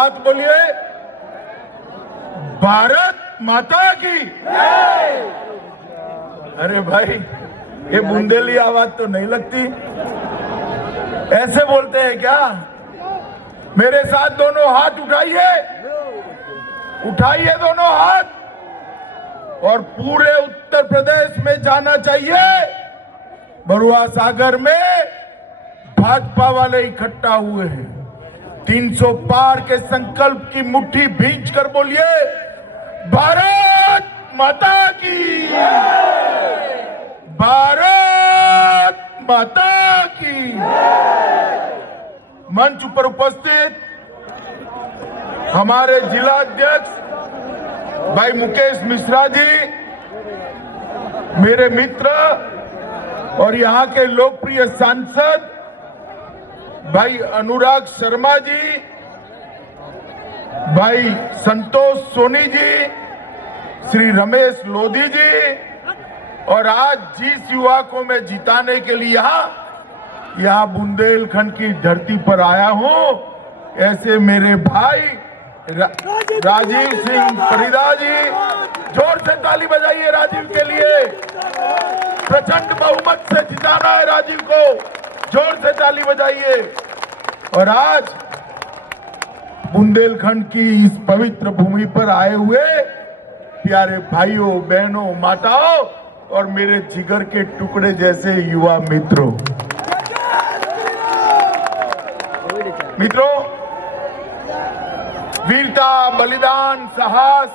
साथ बोलिए, भारत माता की। अरे भाई, ये बुंदेली आवाज तो नहीं लगती, ऐसे बोलते हैं क्या? मेरे साथ दोनों हाथ उठाइए, उठाइए दोनों हाथ, और पूरे उत्तर प्रदेश में जाना चाहिए। बरुआ सागर में भाजपा वाले इकट्ठा हुए हैं। 300 पार के संकल्प की मुट्ठी भींच कर बोलिए, भारत माता की, भारत माता की। मंच पर उपस्थित हमारे जिला अध्यक्ष भाई मुकेश मिश्रा जी, मेरे मित्र और यहाँ के लोकप्रिय सांसद भाई अनुराग शर्मा जी, भाई संतोष सोनी जी, श्री रमेश लोधी जी, और आज जिस युवा को मैं जिताने के लिए यहाँ बुंदेलखंड की धरती पर आया हूँ, ऐसे मेरे भाई राजीव सिंह परिदा जी, जोर से ताली बजाइए राजीव के लिए। प्रचंड बहुमत से जिताना है राजीव को, जोर से ताली बजाइए। और आज बुंदेलखंड की इस पवित्र भूमि पर आए हुए प्यारे भाइयों, बहनों, माताओं और मेरे जिगर के टुकड़े जैसे युवा मित्रों, वीरता, बलिदान, साहस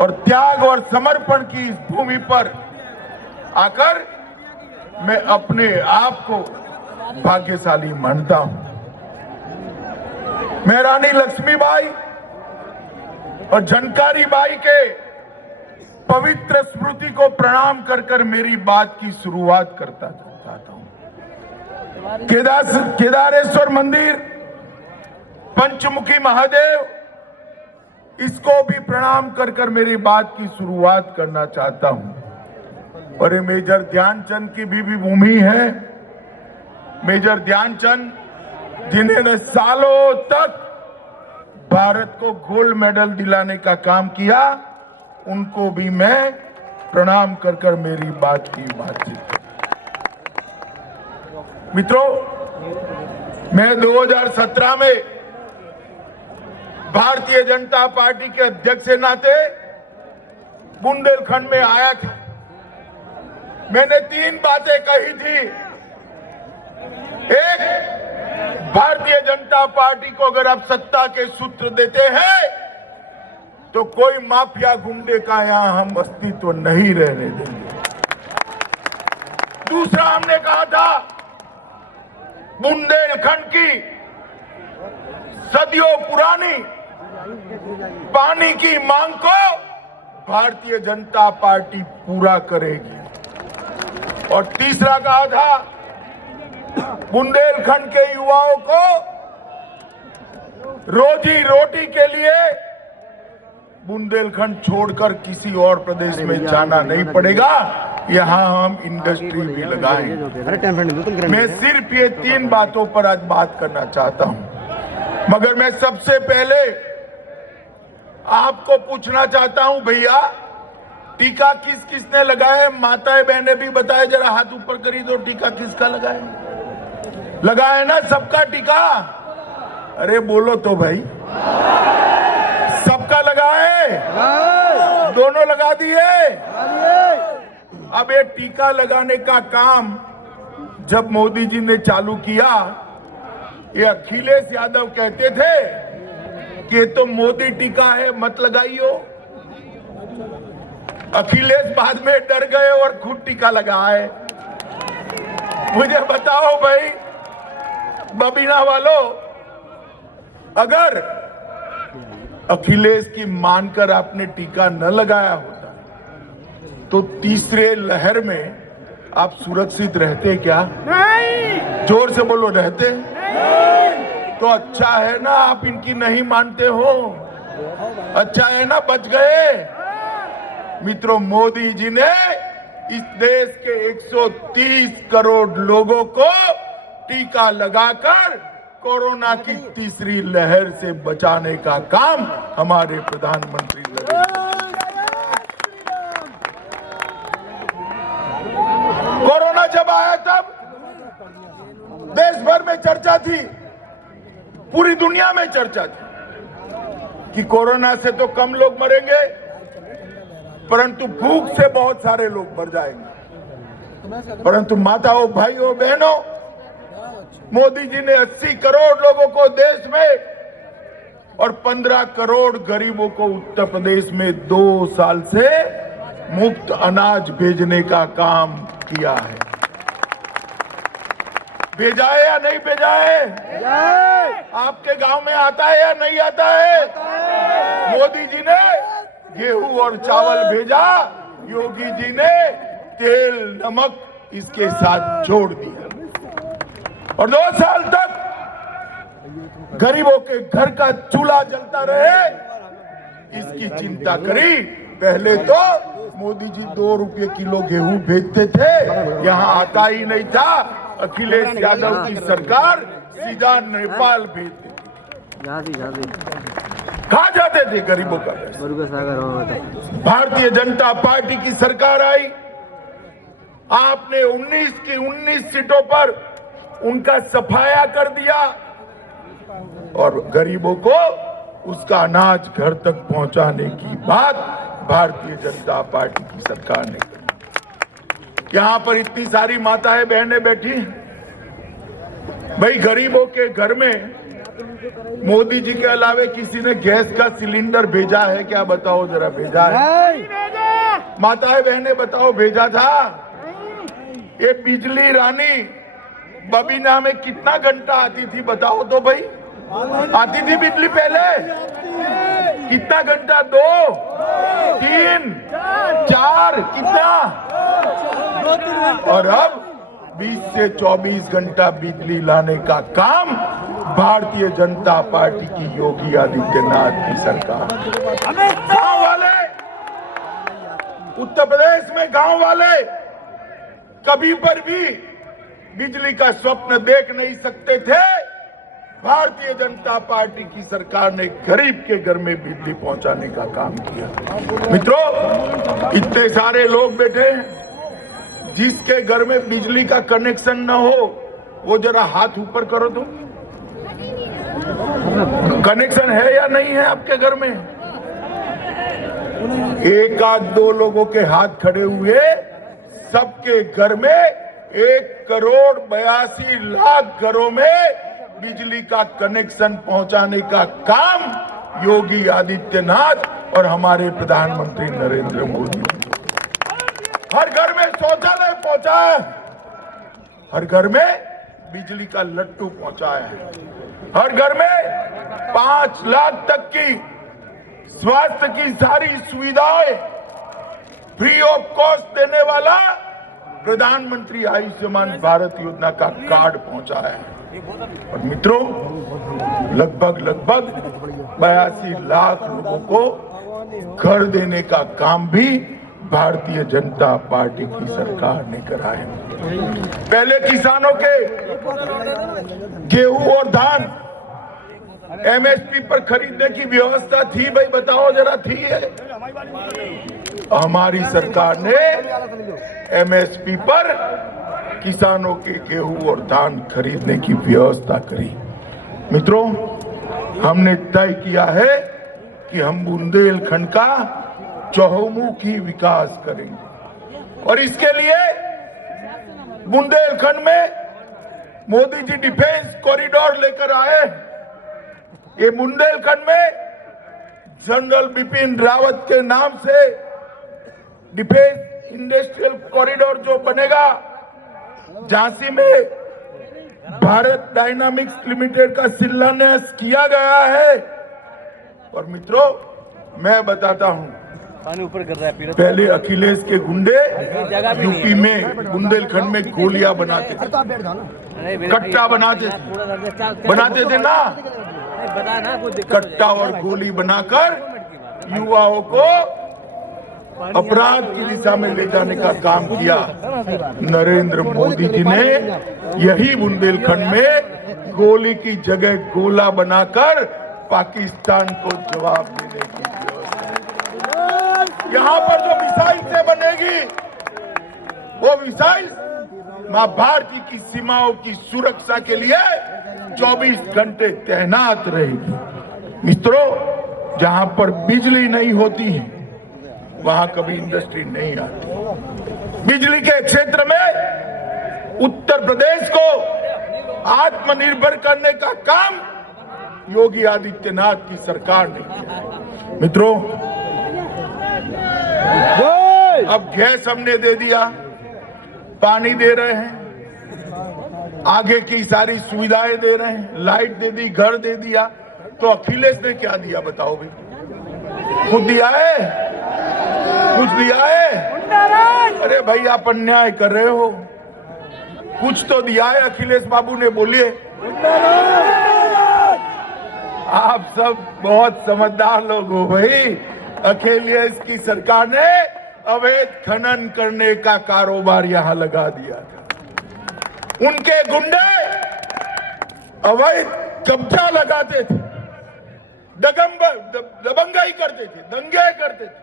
और त्याग और समर्पण की इस भूमि पर आकर मैं अपने आप को भाग्यशाली मानता हूं। मैं रानी लक्ष्मीबाई और झनकारी बाई के पवित्र स्मृति को प्रणाम कर कर मेरी बात की शुरुआत करता चाहता हूं। केदारेश्वर मंदिर, पंचमुखी महादेव, इसको भी प्रणाम कर कर मेरी बात की शुरुआत करना चाहता हूं। और ये मेजर ध्यानचंद की भी भूमि है। मेजर ध्यानचंद जिन्होंने सालों तक भारत को गोल्ड मेडल दिलाने का काम किया, उनको भी मैं प्रणाम कर कर मेरी बात की बातचीत। मित्रों, मैं 2017 में भारतीय जनता पार्टी के अध्यक्ष के नाते बुंदेलखंड में आया था। मैंने 3 बातें कही थी। एक, भारतीय जनता पार्टी को अगर आप सत्ता के सूत्र देते हैं तो कोई माफिया गुंडे का यहां हम अस्तित्व नहीं रहने देंगे। दूसरा, हमने कहा था बुंदेलखंड की सदियों पुरानी पानी की मांग को भारतीय जनता पार्टी पूरा करेगी। और तीसरा कहा था बुंदेलखंड के युवाओं को रोजी रोटी के लिए बुंदेलखंड छोड़कर किसी और प्रदेश में जाना नहीं पड़ेगा, यहाँ हम इंडस्ट्री भी लगाएंगे। मैं सिर्फ ये 3 बातों पर आज बात करना चाहता हूं, मगर मैं सबसे पहले आपको पूछना चाहता हूं, भैया टीका किस किसने लगाया? माताएं बहनें भी बताए, जरा हाथ ऊपर करी दो, टीका किसका लगाया? लगाए ना सबका टीका? अरे बोलो तो भाई, सबका लगाए? दोनों लगा दिए? अब ये टीका लगाने का काम जब मोदी जी ने चालू किया, ये अखिलेश यादव कहते थे कि ये तो मोदी टीका है, मत लगाइयो। अखिलेश बाद में डर गए और खुद टीका लगाए। मुझे बताओ भाई बबीना वालों, अगर अखिलेश की मानकर आपने टीका न लगाया होता तो तीसरे लहर में आप सुरक्षित रहते क्या? नहीं। जोर से बोलो, रहते? नहीं। तो अच्छा है ना आप इनकी नहीं मानते हो, अच्छा है ना बच गए। मित्रों, मोदी जी ने इस देश के 130 करोड़ लोगों को टीका लगाकर कोरोना की तीसरी लहर से बचाने का काम हमारे प्रधानमंत्री नरेंद्र मोदी। कोरोना जब आया तब देश भर में चर्चा थी, पूरी दुनिया में चर्चा थी कि कोरोना से तो कम लोग मरेंगे, परंतु भूख से बहुत सारे लोग मर जाएंगे। परंतु माताओं, भाइयों, बहनों, मोदी जी ने 80 करोड़ लोगों को देश में और 15 करोड़ गरीबों को उत्तर प्रदेश में 2 साल से मुफ्त अनाज भेजने का काम किया है। भेजा है या नहीं भेजा है? आपके गांव में आता है या नहीं आता है? मोदी जी ने गेहूं और चावल भेजा, योगी जी ने तेल नमक इसके साथ जोड़ दिया और 2 साल तक गरीबों के घर का चूल्हा जलता रहे, इसकी चिंता करी। पहले तो मोदी जी 2 रुपये किलो गेहूं भेजते थे, यहाँ आता ही नहीं था। अखिलेश यादव की सरकार सीधा नेपाल भेजती थी। कहाँ जाते थे गरीबों का पैसा? भारतीय जनता पार्टी की सरकार आई, आपने 19 की 19 सीटों पर उनका सफाया कर दिया और गरीबों को उसका अनाज घर तक पहुंचाने की बात भारतीय जनता पार्टी की सरकार ने की। यहां पर इतनी सारी माताएं बहनें बैठी, भाई गरीबों के घर में मोदी जी के अलावे किसी ने गैस का सिलेंडर भेजा है क्या? बताओ जरा, भेजा है? माताएं बहनें बताओ, भेजा था? ये बिजली रानी बबीना में कितना घंटा आती थी बताओ तो भाई? आती थी बिजली पहले? कितना घंटा? 2, 3, 4, कितना? और अब 20 से 24 घंटा बिजली लाने का काम भारतीय जनता पार्टी की योगी आदित्यनाथ की सरकार। गांव वाले, उत्तर प्रदेश में गांव वाले कभी पर भी बिजली का स्वप्न देख नहीं सकते थे। भारतीय जनता पार्टी की सरकार ने गरीब के घर में बिजली पहुंचाने का काम किया। मित्रों, इतने सारे लोग बैठे हैं, जिसके घर में बिजली का कनेक्शन न हो वो जरा हाथ ऊपर करो तो। कनेक्शन है या नहीं है आपके घर में? 1 आध 2 लोगों के हाथ खड़े हुए, सबके घर में 1,82,00,000 घरों में बिजली का कनेक्शन पहुंचाने का काम योगी आदित्यनाथ और हमारे प्रधानमंत्री नरेंद्र मोदी। हर घर में शौचालय पहुंचा है, हर घर में बिजली का लट्टू पहुंचाया है, हर घर में 5 लाख तक की स्वास्थ्य की सारी सुविधाएं फ्री ऑफ कॉस्ट देने वाला प्रधानमंत्री आयुष्मान भारत योजना का कार्ड पहुंचाया है। और मित्रों, लगभग 82 लाख लोगों को घर देने का काम भी भारतीय जनता पार्टी की सरकार ने करा है। पहले किसानों के गेहूं और धान एमएसपी पर खरीदने की व्यवस्था थी? भाई बताओ जरा, थी है? हमारी सरकार ने एमएसपी पर किसानों के गेहूं और धान खरीदने की व्यवस्था करी। मित्रों, हमने तय किया है कि हम बुंदेलखंड का चहुमुखी विकास करेंगे और इसके लिए बुंदेलखंड में मोदी जी डिफेंस कॉरिडोर लेकर आए। ये बुंदेलखंड में जनरल बिपिन रावत के नाम से डिफेंस इंडस्ट्रियल कॉरिडोर जो बनेगा, झांसी में भारत डायनामिक्स लिमिटेड का शिलान्यास किया गया है। और मित्रों, मैं बताता हूं, पानी ऊपर कर रहा है। पहले अखिलेश के गुंडे यूपी में बुंदेलखंड में गोलियां बनाते थे, कट्टा बनाते थे ना, कट्टा और गोली बनाकर युवाओं को अपराध की दिशा में ले जाने का काम किया। नरेंद्र मोदी जी ने यही बुंदेलखंड में गोली की जगह गोला बनाकर पाकिस्तान को जवाब देने की व्यवस्था। यहाँ पर जो मिसाइल से बनेगी वो मिसाइल मां भारती की सीमाओं की सुरक्षा के लिए 24 घंटे तैनात रहेगी। मित्रों, जहां पर बिजली नहीं होती है वहां कभी इंडस्ट्री नहीं आती। बिजली के क्षेत्र में उत्तर प्रदेश को आत्मनिर्भर करने का काम योगी आदित्यनाथ की सरकार ने किया। मित्रों, अब गैस हमने दे दिया, पानी दे रहे हैं, आगे की सारी सुविधाएं दे रहे हैं, लाइट दे दी, घर दे दिया, तो अखिलेश ने क्या दिया बताओ भाई? खुद दिया है? कुछ दिया है? अरे भाई आप अन्याय कर रहे हो, कुछ तो दिया है अखिलेश बाबू ने, बोलिए। आप सब बहुत समझदार लोग हो भाई। अखिलेश की सरकार ने अवैध खनन करने का कारोबार यहां लगा दिया था। उनके गुंडे अवैध कब्जा लगाते थे, दबंगाई करते थे, दंगे करते थे,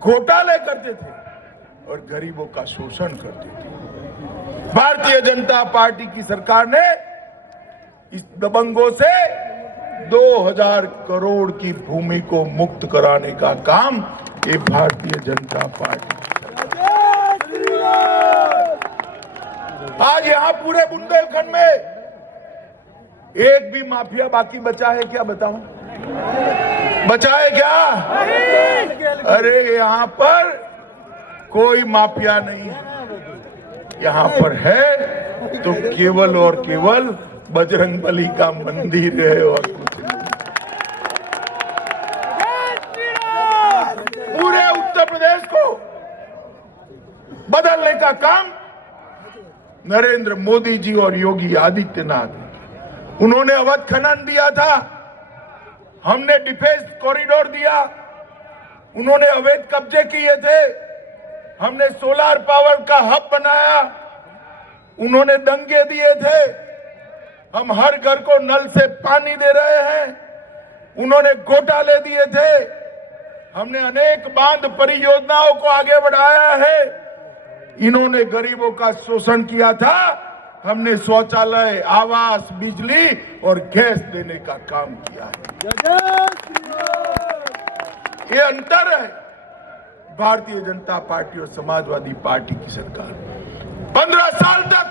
घोटाले करते थे और गरीबों का शोषण करते थे। भारतीय जनता पार्टी की सरकार ने इस दबंगों से 2000 करोड़ की भूमि को मुक्त कराने का काम ये भारतीय जनता पार्टी। आज यहां पूरे बुंदेलखंड में एक भी माफिया बाकी बचा है क्या बताओ? बचा है क्या? अरे यहां पर कोई माफिया नहीं है। यहां पर है तो केवल और केवल बजरंगबली का मंदिर है और कुछ नहीं। पूरे उत्तर प्रदेश को बदलने का काम नरेंद्र मोदी जी और योगी आदित्यनाथ। उन्होंने अवैध खनन दिया था, हमने डिफेंस कॉरिडोर दिया। उन्होंने अवैध कब्जे किए थे, हमने सोलर पावर का हब बनाया। उन्होंने दंगे दिए थे, हम हर घर को नल से पानी दे रहे हैं। उन्होंने घोटाले दिए थे, हमने अनेक बांध परियोजनाओं को आगे बढ़ाया है। इन्होंने गरीबों का शोषण किया था, हमने शौचालय, आवास, बिजली और गैस देने का काम किया है। ये अंतर है भारतीय जनता पार्टी और समाजवादी पार्टी की सरकार। 15 साल तक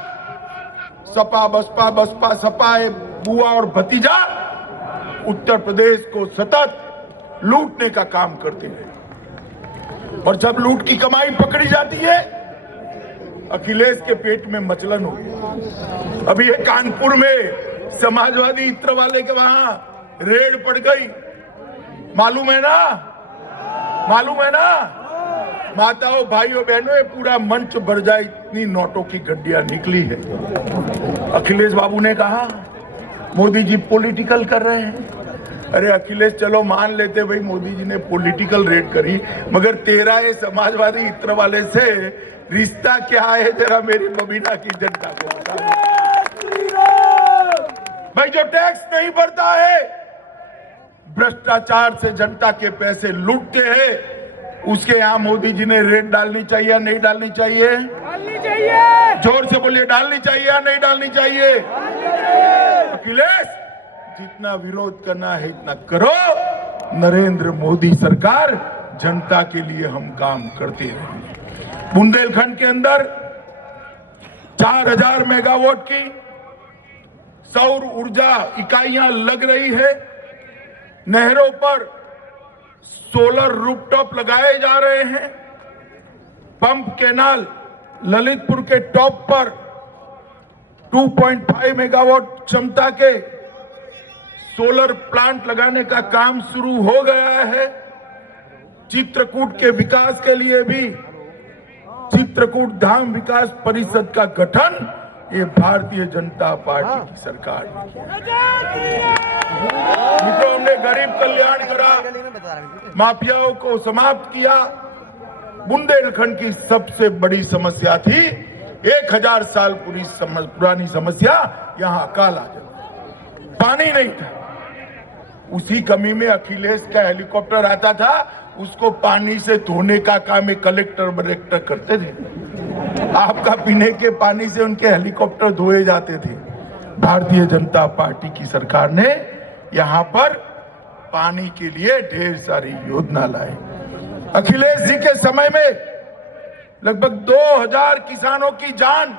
सपा बसपा, बसपा सपा, बुआ और भतीजा उत्तर प्रदेश को सतत लूटने का काम करते हैं। और जब लूट की कमाई पकड़ी जाती है, अखिलेश के पेट में मचलन हो। अभी ये कानपुर में समाजवादी इत्र वाले के वहां रेड पड़ गई, मालूम है ना? मालूम है ना? माताओं, भाइयों, बहनों, ये पूरा मंच भर जाए इतनी नोटों की गड्डियां निकली है। अखिलेश बाबू ने कहा मोदी जी पॉलिटिकल कर रहे हैं। अरे अखिलेश, चलो मान लेते भाई मोदी जी ने पॉलिटिकल रेड करी, मगर तेरा ये समाजवादी इत्र वाले से रिश्ता क्या है तेरा मेरी बबीना की जनता को बता। भाई जो टैक्स नहीं भरता है, भ्रष्टाचार से जनता के पैसे लूटते हैं, उसके यहां मोदी जी ने रेड डालनी चाहिए या नहीं डालनी चाहिए? डालनी चाहिए। जोर से बोलिए, डालनी चाहिए या नहीं डालनी चाहिए? अखिलेश, जितना विरोध करना है इतना करो। नरेंद्र मोदी सरकार, जनता के लिए हम काम करते रहेंगे। बुंदेलखंड के अंदर 4000 मेगावाट की सौर ऊर्जा इकाइयां लग रही है। नहरों पर सोलर रूफटॉप लगाए जा रहे हैं। पंप कैनाल ललितपुर के टॉप पर 2.5 मेगावाट क्षमता के सोलर प्लांट लगाने का काम शुरू हो गया है। चित्रकूट के विकास के लिए भी चित्रकूट धाम विकास परिषद का गठन ये भारतीय जनता पार्टी की सरकार ने किया। हमने गरीब कल्याण करा, माफियाओं को समाप्त किया, बुंदेलखंड की सबसे बड़ी समस्या थी 1000 साल पुरानी समस्या, यहां अकाल आ गया, पानी नहीं था। उसी कमी में अखिलेश का हेलीकॉप्टर आता था, उसको पानी से धोने का काम एक कलेक्टर करते थे। आपका पीने के पानी से उनके हेलीकॉप्टर धोए जाते थे। भारतीय जनता पार्टी की सरकार ने यहां पर पानी के लिए ढेर सारी योजना लाई। अखिलेश जी के समय में लगभग 2000 किसानों की जान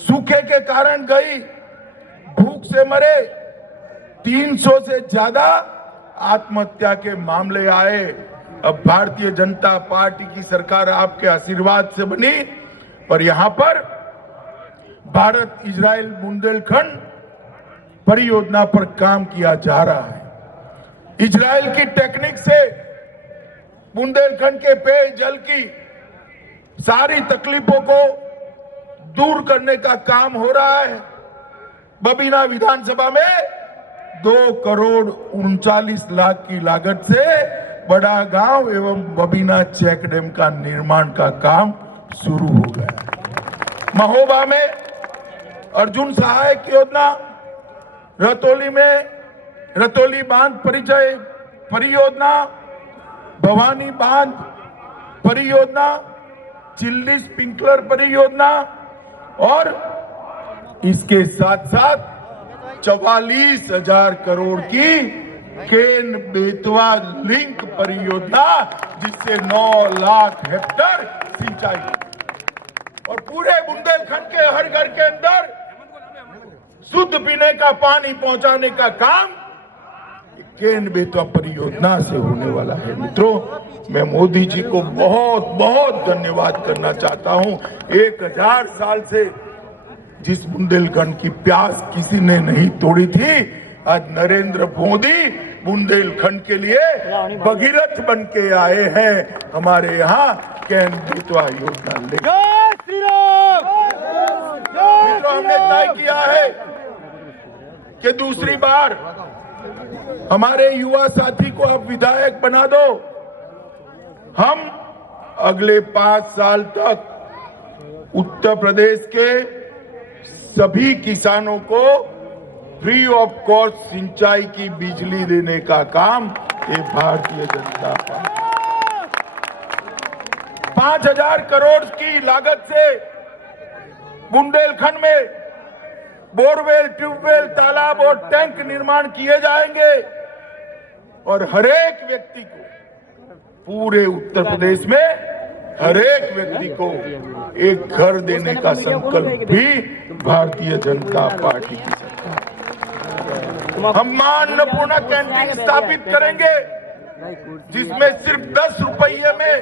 सूखे के कारण गई, भूख से मरे। 300 से ज्यादा आत्महत्या के मामले आए। अब भारतीय जनता पार्टी की सरकार आपके आशीर्वाद से बनी और यहां पर भारत इजराइल बुंदेलखंड परियोजना पर काम किया जा रहा है। इजराइल की टेक्निक से बुंदेलखंड के पेयजल की सारी तकलीफों को दूर करने का काम हो रहा है। बबीना विधानसभा में 2,39,00,000 की लागत से बड़ा गांव एवं बबीना चेक डैम का निर्माण का काम शुरू हो गया। महोबा में अर्जुन सहायक योजना, रतौली में रतौली बांध परिचय परियोजना, भवानी बांध परियोजना, चिल्ली स्प्रिंकलर परियोजना और इसके साथ साथ 44,000 करोड़ की केन बेतवा लिंक परियोजना, जिससे 9 लाख हेक्टेयर सिंचाई और पूरे बुंदेलखंड के हर घर के अंदर शुद्ध पीने का पानी पहुंचाने का काम केन बेतवा परियोजना से होने वाला है। मित्रों, मैं मोदी जी को बहुत बहुत धन्यवाद करना चाहता हूं। 1000 साल से जिस बुंदेलखंड की प्यास किसी ने नहीं तोड़ी थी, आज नरेंद्र मोदी बुंदेलखंड के लिए भगीरथ बन के आए हैं। हमारे यहाँ केन बेतवा योजना लेकर हमने तय किया है कि दूसरी बार हमारे युवा साथी को आप विधायक बना दो। हम अगले 5 साल तक उत्तर प्रदेश के सभी किसानों को फ्री ऑफ कॉस्ट सिंचाई की बिजली देने का काम ये भारतीय जनता पार्टी 5,000 करोड़ की लागत से बुंदेलखंड में बोरवेल, ट्यूबवेल, तालाब और टैंक निर्माण किए जाएंगे और हरेक व्यक्ति को, पूरे उत्तर प्रदेश में हरेक व्यक्ति को एक घर देने का संकल्प भी भारतीय जनता पार्टी की सरकार। हम मां अन्नपूर्णा कैंटीन स्थापित करेंगे, जिसमें सिर्फ 10 रुपये में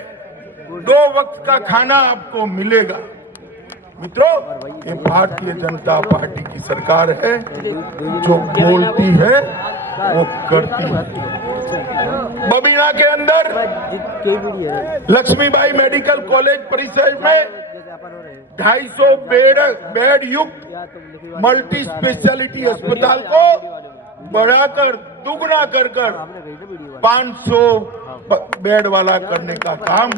2 वक्त का खाना आपको मिलेगा। मित्रों, ये भारतीय जनता पार्टी की सरकार है, जो बोलती है वो करती है। बबीना के अंदर लक्ष्मीबाई मेडिकल कॉलेज परिसर में 250 बेड युक्त मल्टी स्पेशलिटी अस्पताल को बढ़ाकर दुगना कर 500 बेड वाला करने का काम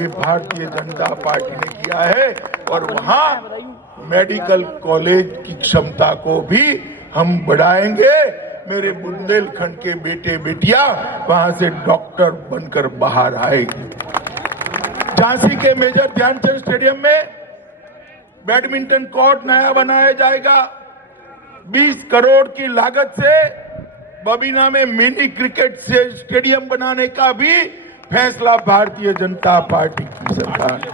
ये भारतीय जनता पार्टी ने किया है और वहां मेडिकल कॉलेज की क्षमता को भी हम बढ़ाएंगे। मेरे बुंदेलखंड के बेटे बेटियां वहां से डॉक्टर बनकर बाहर आएंगे। झांसी के मेजर ध्यानचंद स्टेडियम में बैडमिंटन कोर्ट नया बनाया जाएगा। 20 करोड़ की लागत से बबीना में मिनी क्रिकेट से स्टेडियम बनाने का भी फैसला भारतीय जनता पार्टी की सरकार ने।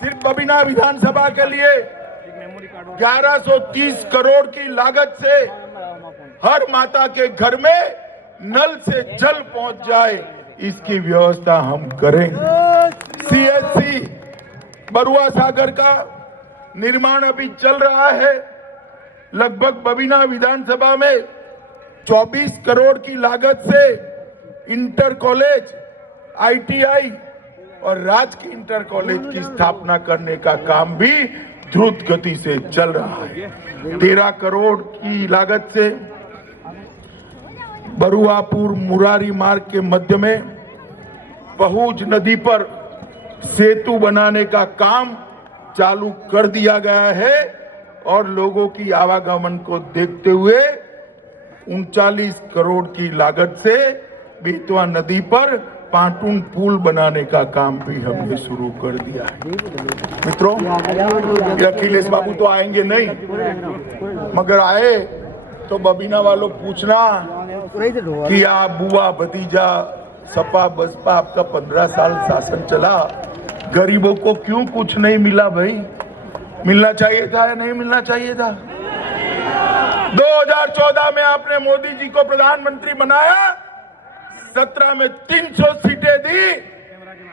सिर्फ बबीना विधानसभा के लिए 1130 करोड़ की लागत से हर माता के घर में नल से जल पहुंच जाए, इसकी व्यवस्था हम करेंगे। सीएचसी बरुआ सागर का निर्माण अभी चल रहा है। लगभग बबीना विधानसभा में 24 करोड़ की लागत से इंटर कॉलेज, आईटीआई और राजकीय इंटर कॉलेज की स्थापना करने का काम भी द्रुत गति से चल रहा है। 13 करोड़ की लागत से बरुआपुर मुरारी मार्ग के मध्य में पहुंच नदी पर सेतु बनाने का काम चालू कर दिया गया है और लोगों की आवागमन को देखते हुए 39 करोड़ की लागत से बेतवा नदी पर पाटून पुल बनाने का काम भी हमने शुरू कर दिया है। मित्रों, ये अखिलेश बाबू तो आएंगे नहीं, मगर आए तो बबीना वालों पूछना कि आप बुआ भतीजा सपा बसपा आपका 15 साल शासन चला, गरीबों को क्यों कुछ नहीं मिला भाई? मिलना चाहिए था या नहीं मिलना चाहिए था? 2014 में आपने मोदी जी को प्रधानमंत्री बनाया, 17 में 300 सीटें दी,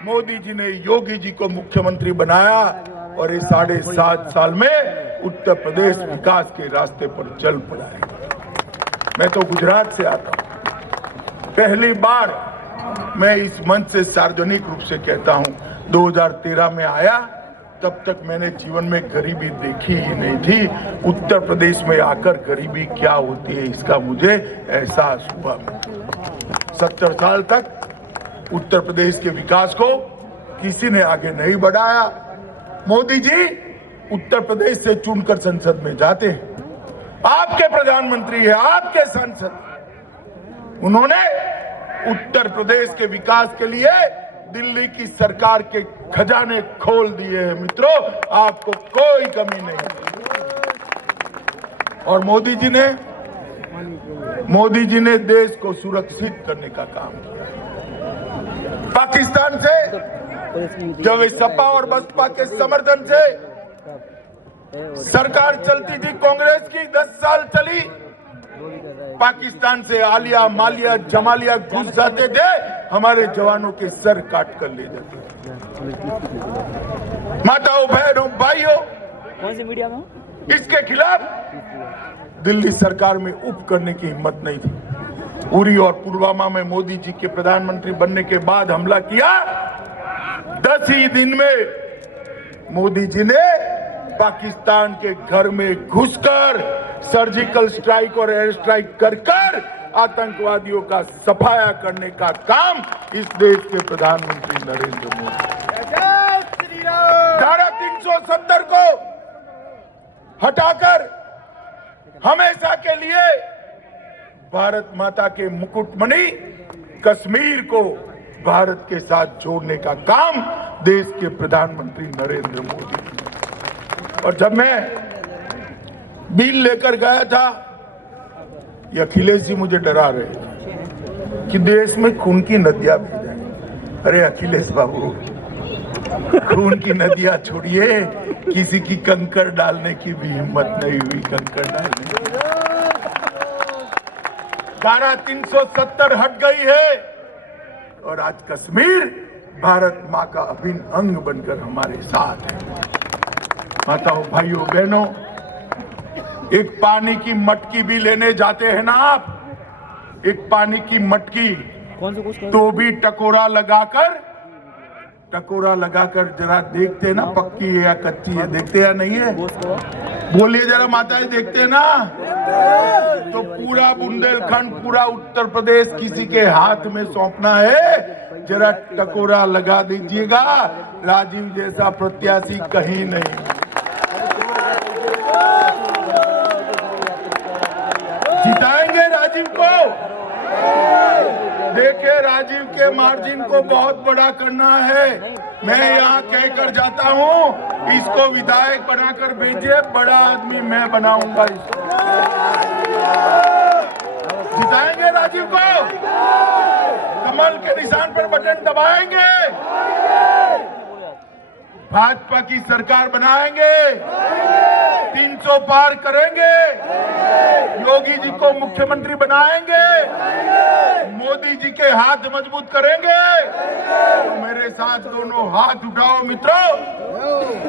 मोदी जी ने योगी जी को मुख्यमंत्री बनाया और ये 7.5 साल में उत्तर प्रदेश विकास के रास्ते पर चल पड़ा है। मैं तो गुजरात से आता हूं, पहली बार मैं इस मंच से सार्वजनिक रूप से कहता हूं, 2013 में आया, तब तक मैंने जीवन में गरीबी देखी ही नहीं थी। उत्तर प्रदेश में आकर गरीबी क्या होती है इसका मुझे एहसास हुआ। 70 साल तक उत्तर प्रदेश के विकास को किसी ने आगे नहीं बढ़ाया। मोदी जी उत्तर प्रदेश से चुनकर संसद में जाते हैं, आपके प्रधानमंत्री है, आपके सांसद, उन्होंने उत्तर प्रदेश के विकास के लिए दिल्ली की सरकार के खजाने खोल दिए हैं। मित्रों, आपको कोई कमी नहीं। और मोदी जी ने देश को सुरक्षित करने का काम किया। पाकिस्तान से जब इस सपा और बसपा के समर्थन से सरकार चलती थी, कांग्रेस की 10 साल चली, पाकिस्तान से आलिया मालिया जमालिया घुस जाते थे, हमारे जवानों के सर काट कर ले जाते थे। माताओं, बहनों, भाइयों, कौन सी मीडिया में? इसके खिलाफ दिल्ली सरकार में उप करने की हिम्मत नहीं थी। उरी और पुलवामा में मोदी जी के प्रधानमंत्री बनने के बाद हमला किया, 10 ही दिन में मोदी जी ने पाकिस्तान के घर में घुसकर सर्जिकल स्ट्राइक और एयर स्ट्राइक कर आतंकवादियों का सफाया करने का काम इस देश के प्रधानमंत्री नरेंद्र मोदी। धारा 370 को हटाकर हमेशा के लिए भारत माता के मुकुटमणि कश्मीर को भारत के साथ जोड़ने का काम देश के प्रधानमंत्री नरेंद्र मोदी। और जब मैं बिल लेकर गया था, ये अखिलेश जी मुझे डरा रहे थे कि देश में खून की नदियां बह जाएंगी। अरे अखिलेश बाबू, खून की नदियां छोड़िए, किसी की कंकड़ डालने की भी हिम्मत नहीं हुई। कंकड़ डालने की धारा 370 हट गई है और आज कश्मीर भारत मां का अभिन्न अंग बनकर हमारे साथ है। माताओं, भाइयों, बहनों, एक पानी की मटकी भी लेने जाते हैं ना आप, एक पानी की मटकी, तो भी टकोरा लगाकर जरा देखते हैं ना, पक्की है या कच्ची है, देखते या नहीं है? बोलिए जरा माताएं, देखते हैं ना? तो पूरा बुंदेलखंड, पूरा उत्तर प्रदेश किसी के हाथ में सौंपना है, जरा टकोरा लगा दीजिएगा। राजीव जैसा प्रत्याशी कहीं नहीं। जिताएंगे राजीव को। देखिए, राजीव के मार्जिन को बहुत बड़ा करना है। मैं यहाँ कहकर जाता हूँ, इसको विधायक बनाकर भेजिए, बड़ा आदमी मैं बनाऊंगा इसको। जिताएंगे राजीव को, कमल के निशान पर बटन दबाएंगे, भाजपा की सरकार बनाएंगे, 300 पार करेंगे, योगी जी को मुख्यमंत्री बनाएंगे, मोदी जी के हाथ मजबूत करेंगे। तो मेरे साथ दोनों हाथ उठाओ मित्रों,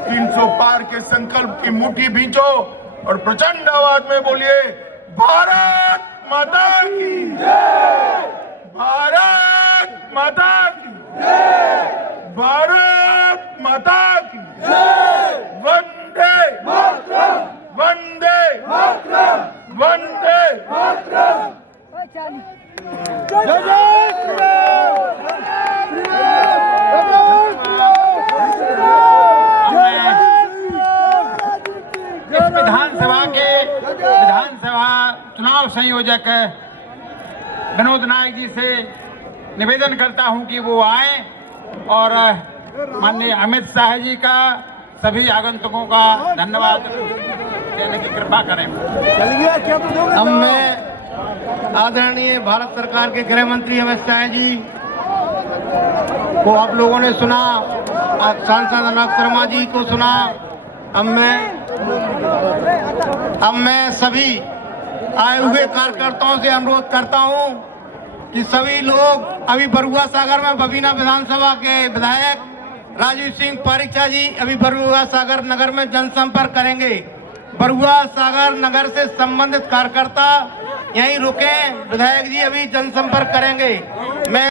300 पार के संकल्प की मुट्ठी भींचो और प्रचंड आवाज में बोलिए, भारत माता की जय, भारत माता की जय, भारत माता की जय, वंदे मातरम, वंदे मातरम, वंदे मातरम। जय जय श्री राम, जय जय श्री राम। चुनाव संयोजक विनोद नायक जी से निवेदन करता हूं कि वो आए और माननीय अमित शाह जी का सभी आगंतुकों का धन्यवाद देने की कृपा करें। अब मैं आदरणीय भारत सरकार के गृह मंत्री अमित शाह जी को आप लोगों ने सुना, सांसद अनंत शर्मा जी को सुना। अब मैं सभी आए हुए कार्यकर्ताओं से अनुरोध करता हूं कि सभी लोग अभी बरुआ सागर में बबीना विधानसभा के विधायक राजीव सिंह पारिचा जी अभी बरुआ सागर नगर में जनसंपर्क करेंगे। बरुआ सागर नगर से संबंधित कार्यकर्ता यहीं रुके, विधायक जी अभी जनसंपर्क करेंगे। मैं